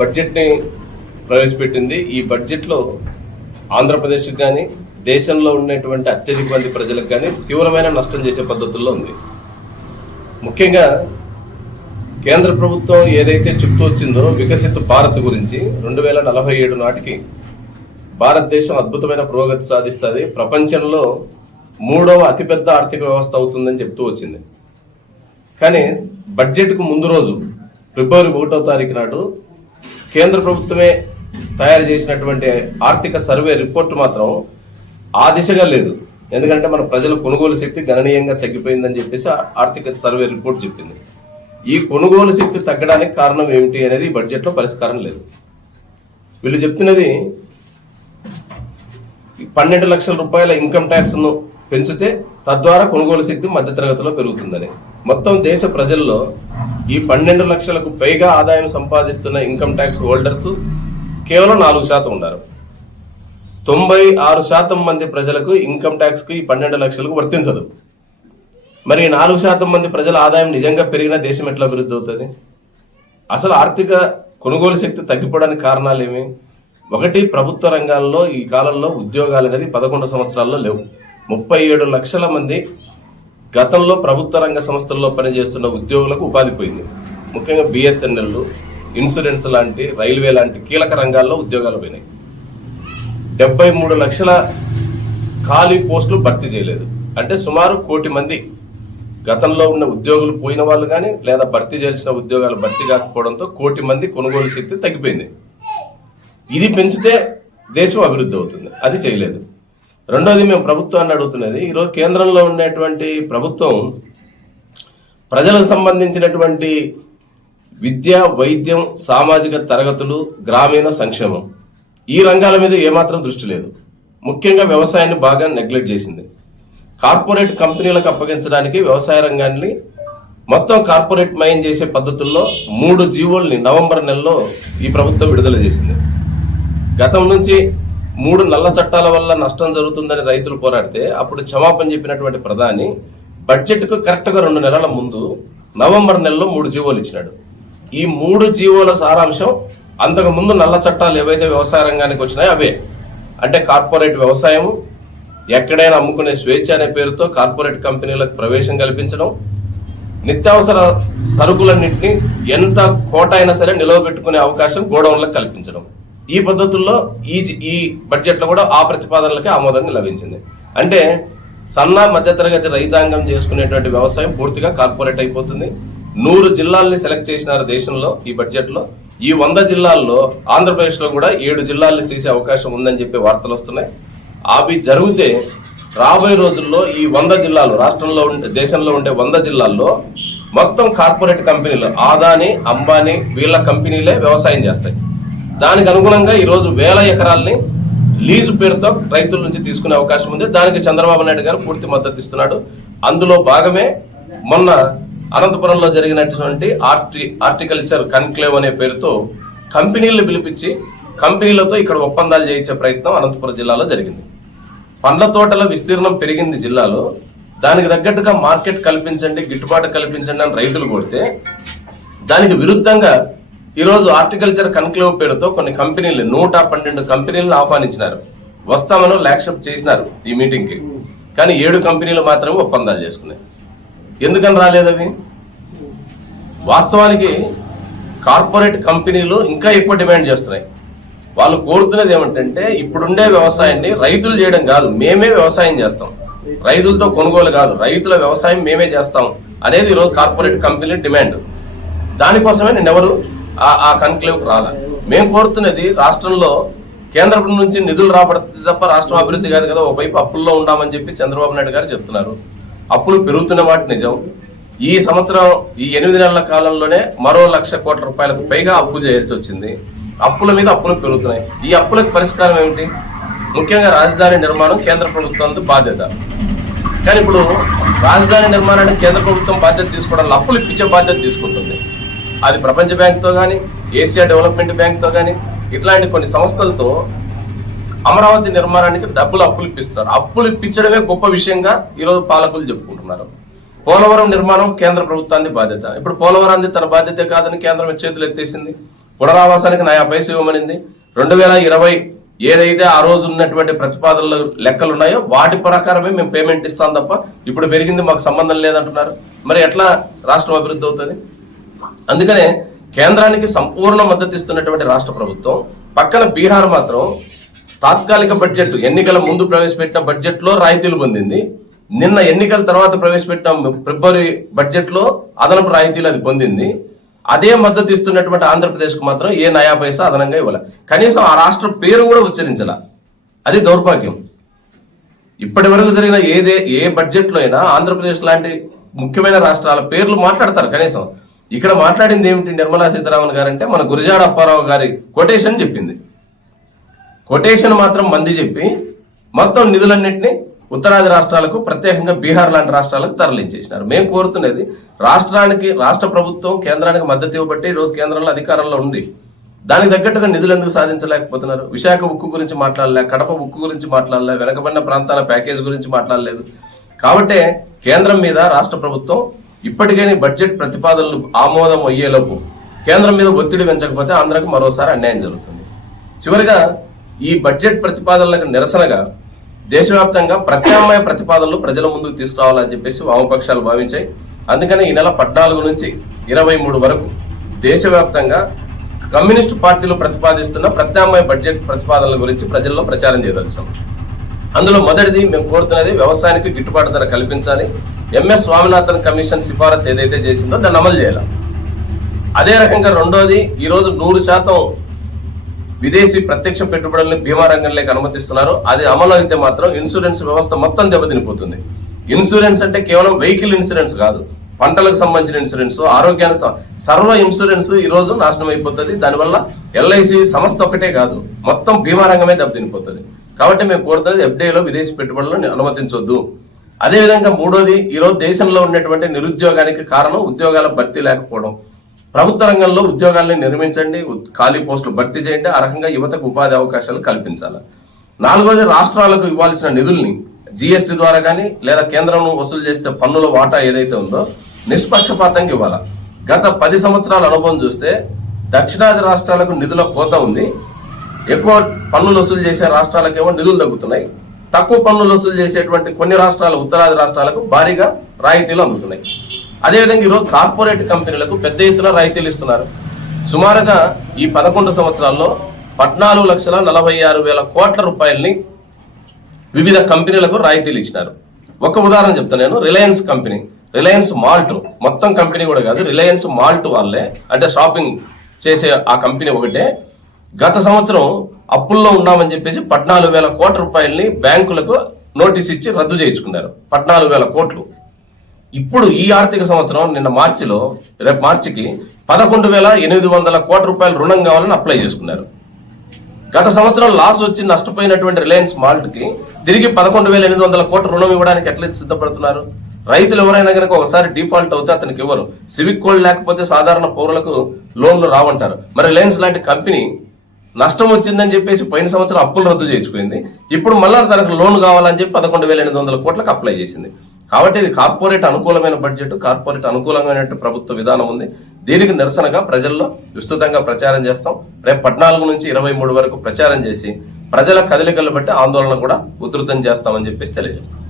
Budget ని ప్రవేశపెట్టింది. ఈ బడ్జెట్ లో ఆంధ్రప్రదేశ్ కానీ దేశంలో ఉన్నటువంటి అత్యధిక మంది ప్రజలకు కానీ తీవ్రమైన నష్టం చేసే పద్ధతుల్లో ఉంది. ముఖ్యంగా కేంద్ర ప్రభుత్వం ఏదైతే చెప్తూ వచ్చిందో వికసిత భారత్ గురించి 2047 నాటికి భారతదేశం అద్భుతమైన పురోగతి సాధిస్తుంది, ప్రపంచంలో 3వ అతిపెద్ద ఆర్థిక వ్యవస్థ అవుతుందని చెప్తూ వచ్చింది. కానీ బడ్జెట్కు ముందు రోజు ఫిబ్రవరి 1వ తారీఖు నాడు కేంద్ర ప్రభుత్వమే తయారు చేసినటువంటి ఆర్థిక సర్వే రిపోర్ట్ మాత్రం ఆ దిశగా లేదు. ఎందుకంటే మన ప్రజల కొనుగోలు శక్తి గణనీయంగా తగ్గిపోయిందని చెప్పేసి ఆర్థిక సర్వే రిపోర్ట్ చెప్పింది. ఈ కొనుగోలు శక్తి తగ్గడానికి కారణం ఏమిటి అనేది ఈ బడ్జెట్ లో పరిష్కారం లేదు. వీళ్ళు చెప్తున్నది 12 లక్షల రూపాయల ఇన్కమ్ ట్యాక్స్ ను పెంచితే తద్వారా కొనుగోలు శక్తి మధ్యతరగతిలో పెరుగుతుందని. మొత్తం దేశ ప్రజల్లో ఈ 12 లక్షలకు పైగా ఆదాయం సంపాదిస్తున్న ఇన్కమ్ ట్యాక్స్ హోల్డర్స్ కేవలం 4% ఉన్నారు. 96% మంది ప్రజలకు ఇన్కమ్ ట్యాక్స్ కు ఈ 12 లక్షలకు వర్తించదు. మరి 4% మంది ప్రజల ఆదాయం నిజంగా పెరిగిన దేశం ఎట్లా అభివృద్ధి అవుతుంది? అసలు ఆర్థిక కొనుగోలు శక్తి తగ్గిపోవడానికి కారణాలు ఏమి? ఒకటి, ప్రభుత్వ రంగాల్లో ఈ కాలంలో ఉద్యోగాలు అనేది 11 సంవత్సరాల్లో లేవు. 37 లక్షల మంది గతంలో ప్రభుత్వ రంగ సంస్థల్లో పనిచేస్తున్న ఉద్యోగులకు ఉపాధి పోయింది. ముఖ్యంగా బిఎస్ఎన్ఎల్, ఇన్సూరెన్స్ లాంటి, రైల్వే లాంటి కీలక రంగాల్లో ఉద్యోగాలు పోయినాయి. 73 లక్షల ఖాళీ పోస్టులు భర్తీ చేయలేదు. అంటే సుమారు 1 కోటి మంది గతంలో ఉన్న ఉద్యోగులు పోయిన వాళ్ళు కానీ లేదా భర్తీ చేయాల్సిన ఉద్యోగాలు భర్తీ కాకపోవడంతో 1 కోటి మంది కొనుగోలు శక్తి తగ్గిపోయింది. ఇది పెంచితే దేశం అభివృద్ధి అవుతుంది, అది చేయలేదు. రెండోది, మేము ప్రభుత్వాన్ని అడుగుతున్నది, ఈరోజు కేంద్రంలో ఉండేటువంటి ప్రభుత్వం ప్రజలకు సంబంధించినటువంటి విద్య, వైద్యం, సామాజిక తరగతులు, గ్రామీణ సంక్షేమం ఈ రంగాల మీద ఏమాత్రం దృష్టి లేదు. ముఖ్యంగా వ్యవసాయాన్ని బాగా నెగ్లెక్ట్ చేసింది. కార్పొరేట్ కంపెనీలకు అప్పగించడానికి వ్యవసాయ రంగాన్ని మొత్తం కార్పొరేట్ మయం చేసే పద్ధతుల్లో 3 జీవోల్ని నవంబర్ నెలలో ఈ ప్రభుత్వం విడుదల చేసింది. గతం నుంచి 3 నల్ల చట్టాల వల్ల నష్టం జరుగుతుందని రైతులు పోరాడితే అప్పుడు క్షమాపణ చెప్పినటువంటి ప్రధాని బడ్జెట్ కు కరెక్ట్ గా 2 నెలల ముందు నవంబర్ నెలలో 3 జీవోలు ఇచ్చినాడు. ఈ 3 జీవోల సారాంశం అంతకు ముందు నల్ల చట్టాలు ఏవైతే వ్యవసాయ రంగానికి వచ్చినాయో అవే. అంటే కార్పొరేట్ వ్యవసాయము, ఎక్కడైనా అమ్ముకునే స్వేచ్ఛ అనే పేరుతో కార్పొరేట్ కంపెనీలకు ప్రవేశం కల్పించడం, నిత్యావసర సరుకులన్నింటినీ ఎంత కోట అయినా సరే నిలవబెట్టుకునే అవకాశం గోడౌన్లకు కల్పించడం. ఈ పద్ధతుల్లో ఈ బడ్జెట్ లో కూడా ఆ ప్రతిపాదనలకే ఆమోదాన్ని లభించింది. అంటే సన్న మధ్యతరగతి రైతాంగం చేసుకునేటువంటి వ్యవసాయం పూర్తిగా కార్పొరేట్ అయిపోతుంది. 100 జిల్లాల్ని సెలెక్ట్ చేసినారు దేశంలో ఈ బడ్జెట్ లో. ఈ 100 జిల్లాల్లో ఆంధ్రప్రదేశ్ లో కూడా 7 జిల్లాల్ని చేసే అవకాశం ఉందని చెప్పి వార్తలు వస్తున్నాయి. అవి జరిగితే రాబోయే రోజుల్లో ఈ 100 జిల్లాలు రాష్ట్రంలో దేశంలో ఉండే 100 జిల్లాల్లో మొత్తం కార్పొరేట్ కంపెనీలు, ఆదాని, అంబానీ వీళ్ళ కంపెనీలే వ్యవసాయం చేస్తాయి. దానికి అనుగుణంగా ఈరోజు 1000 ఎకరాల్ని లీజు పేరుతో రైతుల నుంచి తీసుకునే అవకాశం ఉంది. దానికి చంద్రబాబు నాయుడు గారు పూర్తి మద్దతు ఇస్తున్నాడు. అందులో భాగమే మొన్న అనంతపురంలో జరిగినటువంటి హార్టికల్చర్ కన్క్లేవ్ అనే పేరుతో కంపెనీలను పిలిపించి కంపెనీలతో ఇక్కడ ఒప్పందాలు చేయించే ప్రయత్నం అనంతపురం జిల్లాలో జరిగింది. పండ్ల తోటల విస్తీర్ణం పెరిగింది జిల్లాలో, దానికి తగ్గట్టుగా మార్కెట్ కల్పించండి, గిట్టుబాటు కల్పించండి అని రైతులు కోరితే దానికి విరుద్ధంగా ఈరోజు హార్టికల్చర్ కన్క్లేవ్ పేరుతో కొన్ని కంపెనీలు 112 కంపెనీలను ఆహ్వానించినారు. వస్తామని యాక్సెప్ట్ చేసినారు ఈ మీటింగ్ కి. కానీ 7 కంపెనీలు మాత్రమే ఒప్పందాలు చేసుకున్నాయి. ఎందుకని రాలేదు అవి? వాస్తవానికి కార్పొరేట్ కంపెనీలు ఇంకా ఎక్కువ డిమాండ్ చేస్తున్నాయి. వాళ్ళు కోరుతున్నది ఏమంటే ఇప్పుడుండే వ్యవసాయాన్ని రైతులు చేయడం కాదు, మేమే వ్యవసాయం చేస్తాం, రైతులతో కొనుగోలు కాదు, రైతుల వ్యవసాయం మేమే చేస్తాం అనేది ఈరోజు కార్పొరేట్ కంపెనీ డిమాండ్. దానికోసమే నేనెవరు ఆ కన్క్లేవ్కి రాలా. మేము కోరుతున్నది రాష్ట్రంలో కేంద్రం నుంచి నిధులు రాబడుతుంది తప్ప రాష్ట్రం అభివృద్ధి కాదు కదా. ఒకవైపు అప్పుల్లో ఉండామని చెప్పి చంద్రబాబు నాయుడు గారు చెప్తున్నారు. అప్పులు పెరుగుతున్న మాట నిజం. ఈ సంవత్సరం ఈ 8 నెలల కాలంలోనే మరో 1,00,000 కోట్ల రూపాయలకు పైగా అప్పు చేయాల్సి వచ్చింది. అప్పుల మీద అప్పులు పెరుగుతున్నాయి. ఈ అప్పులకు పరిష్కారం ఏమిటి? ముఖ్యంగా రాజధాని నిర్మాణం కేంద్ర ప్రభుత్వం బాధ్యత. కానీ ఇప్పుడు రాజధాని నిర్మాణానికి కేంద్ర ప్రభుత్వం బాధ్యత తీసుకోవడం, అప్పులు ఇప్పించే బాధ్యత తీసుకుంటుంది. అది ప్రపంచ బ్యాంక్తో కానీ, ఏషియా డెవలప్మెంట్ బ్యాంక్తో కానీ ఇట్లాంటి కొన్ని సంస్థలతో అమరావతి నిర్మాణానికి అప్పులు ఇప్పిస్తున్నారు. అప్పులు ఇప్పించడమే గొప్ప విషయంగా ఈరోజు పాలకులు చెప్పుకుంటున్నారు. పోలవరం నిర్మాణం కేంద్ర ప్రభుత్వానికి బాధ్యత. ఇప్పుడు పోలవరాన్ని తన బాధ్యత కాదని కేంద్రం చేతులు ఎత్తేసింది. పునరావాసానికి 90 పైసలు ఇవ్వమనింది. 2020 ఏదైతే ఆ రోజు ఉన్నటువంటి ప్రతిపాదనలు లెక్కలు ఉన్నాయో వాటి ప్రకారమే మేము పేమెంట్ ఇస్తాం తప్ప ఇప్పుడు పెరిగింది మాకు సంబంధం లేదంటున్నారు. మరి ఎట్లా రాష్ట్రం అభివృద్ధి అవుతుంది? అందుకనే కేంద్రానికి సంపూర్ణ మద్దతు ఇస్తున్నటువంటి రాష్ట్ర ప్రభుత్వం పక్కన బీహార్ మాత్రం తాత్కాలిక బడ్జెట్ ఎన్నికల ముందు ప్రవేశపెట్టిన బడ్జెట్ లో రాయితీలు పొందింది. నిన్న ఎన్నికల తర్వాత ప్రవేశపెట్టిన ఫిబ్రవరి బడ్జెట్ లో అదనపు రాయితీలు అది పొందింది. అదే మద్దతు ఇస్తున్నటువంటి ఆంధ్రప్రదేశ్ కు మాత్రం ఏ 90 పైసా అదనంగా ఇవ్వాలి. కనీసం ఆ రాష్ట్ర పేరు కూడా ఉచ్చరించాల. అది దౌర్భాగ్యం. ఇప్పటి వరకు జరిగిన ఏ బడ్జెట్ లో అయినా ఆంధ్రప్రదేశ్ లాంటి ముఖ్యమైన రాష్ట్రాల పేర్లు మాట్లాడతారు. కనీసం ఇక్కడ మాట్లాడింది ఏమిటి నిర్మలా సీతారామన్ గారంటే మన గురజాడ అప్పారావు గారి కొటేషన్ చెప్పింది. కొటేషన్ మాత్రం మంది చెప్పి మొత్తం నిధులన్నింటినీ ఉత్తరాది రాష్ట్రాలకు, ప్రత్యేకంగా బీహార్ లాంటి రాష్ట్రాలకు తరలించేసినారు. మేము కోరుతున్నది రాష్ట్ర ప్రభుత్వం కేంద్రానికి మద్దతు ఇవ్వబట్టి ఈరోజు కేంద్రంలో అధికారంలో ఉంది. దానికి తగ్గట్టుగా నిధులు ఎందుకు సాధించలేకపోతున్నారు? విశాఖ ఉక్కు గురించి మాట్లాడలే, కడప ఉక్కు గురించి మాట్లాడలే, వెనకబడిన ప్రాంతాల ప్యాకేజ్ గురించి మాట్లాడలేదు. కాబట్టే కేంద్రం మీద రాష్ట్ర ప్రభుత్వం ఇప్పటికైనా బడ్జెట్ ప్రతిపాదనలు ఆమోదం అయ్యేలోపు కేంద్రం మీద ఒత్తిడి పెంచకపోతే ఆంధ్రాకు మరోసారి అన్యాయం జరుగుతుంది. చివరిగా ఈ బడ్జెట్ ప్రతిపాదనలకు నిరసనగా దేశవ్యాప్తంగా ప్రత్యామ్నాయ ప్రతిపాదనలు ప్రజల ముందుకు తీసుకురావాలని చెప్పేసి వామపక్షాలు భావించాయి. అందుకని ఈ నెల 14 నుంచి 23 వరకు దేశవ్యాప్తంగా కమ్యూనిస్టు పార్టీలు ప్రతిపాదిస్తున్న ప్రత్యామ్నాయ బడ్జెట్ ప్రతిపాదనల గురించి ప్రజల్లో ప్రచారం చేయదలిచాం. అందులో మొదటిది మేము కోరుతున్నది వ్యవసాయానికి గిట్టుబాటు ధర కల్పించాలి. ఎంఎస్ స్వామినాథన్ కమిషన్ సిఫారసు ఏదైతే చేసిందో దాన్ని అమలు చేయాలి. అదే రకంగా రెండోది, ఈరోజు 100% విదేశీ ప్రత్యక్ష పెట్టుబడులను బీమా రంగంలోకి అనుమతిస్తున్నారు. అది అమలు అయితే మాత్రం ఇన్సూరెన్స్ వ్యవస్థ మొత్తం దెబ్బతినిపోతుంది. ఇన్సూరెన్స్ అంటే కేవలం వెహికల్ ఇన్సూరెన్స్ కాదు, పంటలకు సంబంధించిన ఇన్సూరెన్స్, ఆరోగ్యానికి సర్వ ఇన్సూరెన్స్ ఈ రోజు నాశనం అయిపోతుంది. దానివల్ల ఎల్ఐసి సంస్థ ఒకటే కాదు, మొత్తం బీమా రంగమే దెబ్బతినిపోతుంది. కాబట్టి మేము కోరుతున్నది ఎఫ్డీఐలో విదేశీ పెట్టుబడులను అనుమతించొద్దు. అదేవిధంగా మూడోది, ఈరోజు దేశంలో ఉన్నటువంటి నిరుద్యోగానికి కారణం ఉద్యోగాల భర్తీ లేకపోవడం. ప్రభుత్వ రంగంలో ఉద్యోగాలను నిర్మించండి, ఖాళీ పోస్టులు భర్తీ చేయండి, ఆ రకంగా యువతకు ఉపాధి అవకాశాలు కల్పించాలి. నాలుగోది, రాష్ట్రాలకు ఇవ్వాల్సిన నిధుల్ని జీఎస్టీ ద్వారా కానీ లేదా కేంద్రం వసూలు చేస్తే పన్నుల వాటా ఏదైతే ఉందో నిష్పక్షపాతంగా ఇవ్వాలి. గత 10 సంవత్సరాల అనుభవం చూస్తే దక్షిణాది రాష్ట్రాలకు నిధుల కోత ఉంది. ఎక్కువ పన్నులు వసూలు చేసే రాష్ట్రాలకేమో నిధులు తగ్గుతున్నాయి. తక్కువ పన్నులు వసూలు చేసేటువంటి కొన్ని రాష్ట్రాలు, ఉత్తరాది రాష్ట్రాలకు భారీగా రాయితీలు అందుతున్నాయి. అదేవిధంగా ఈరోజు కార్పొరేట్ కంపెనీలకు పెద్ద ఎత్తున రాయితీలు ఇస్తున్నారు. సుమారుగా ఈ 11 సంవత్సరాల్లో 14,46,000 కోట్ల రూపాయలని వివిధ కంపెనీలకు రాయితీలు ఇచ్చినారు. ఒక ఉదాహరణ చెప్తాను నేను. రిలయన్స్ కంపెనీ, రిలయన్స్ మాల్ట్, మొత్తం కంపెనీ కూడా కాదు, రిలయన్స్ మాల్ట్ వాళ్ళే, అంటే షాపింగ్ చేసే ఆ కంపెనీ ఒకటే, గత సంవత్సరం అప్పుల్లో ఉన్నామని చెప్పేసి 14,000 కోట్ల రూపాయలని బ్యాంకులకు నోటీస్ ఇచ్చి రద్దు చేయించుకున్నారు. 14,000 కోట్లు. ఇప్పుడు ఈ ఆర్థిక సంవత్సరం రేపు మార్చికి 11,800 కోట్ల రూపాయల రుణం కావాలని అప్లై చేసుకున్నారు. గత సంవత్సరం లాస్ వచ్చి నష్టపోయినటువంటి రిలయన్స్ మాల్ట్ కి తిరిగి 11,800 కోట్ల రుణం ఇవ్వడానికి ఎట్లయితే సిద్ధపడుతున్నారు? రైతులు ఎవరైనా కనుక ఒకసారి డిఫాల్ట్ అవుతే అతనికి ఇవ్వరు. సివిక్ కోడ్ లేకపోతే సాధారణ పౌరులకు లోన్లు రావంటారు. మరి రిలయన్స్ లాంటి కంపెనీ నష్టం వచ్చిందని చెప్పేసి పోయిన సంవత్సరం అప్పులు రద్దు చేయించుకుంది. ఇప్పుడు మళ్ళా తనకు లోన్ కావాలని చెప్పి 11,800 కోట్లకు అప్లై చేసింది. కాబట్టి ఇది కార్పొరేట్ అనుకూలమైన బడ్జెట్, కార్పొరేట్ అనుకూలమైన ప్రభుత్వ విధానం ఉంది. దీనికి నిరసనగా ప్రజల్లో విస్తృతంగా ప్రచారం చేస్తాం. రేపు 14 నుంచి 23 వరకు ప్రచారం చేసి ప్రజల కదలికలు బట్టి ఆందోళన కూడా ఉధృతం చేస్తామని చెప్పేసి తెలియజేస్తాం.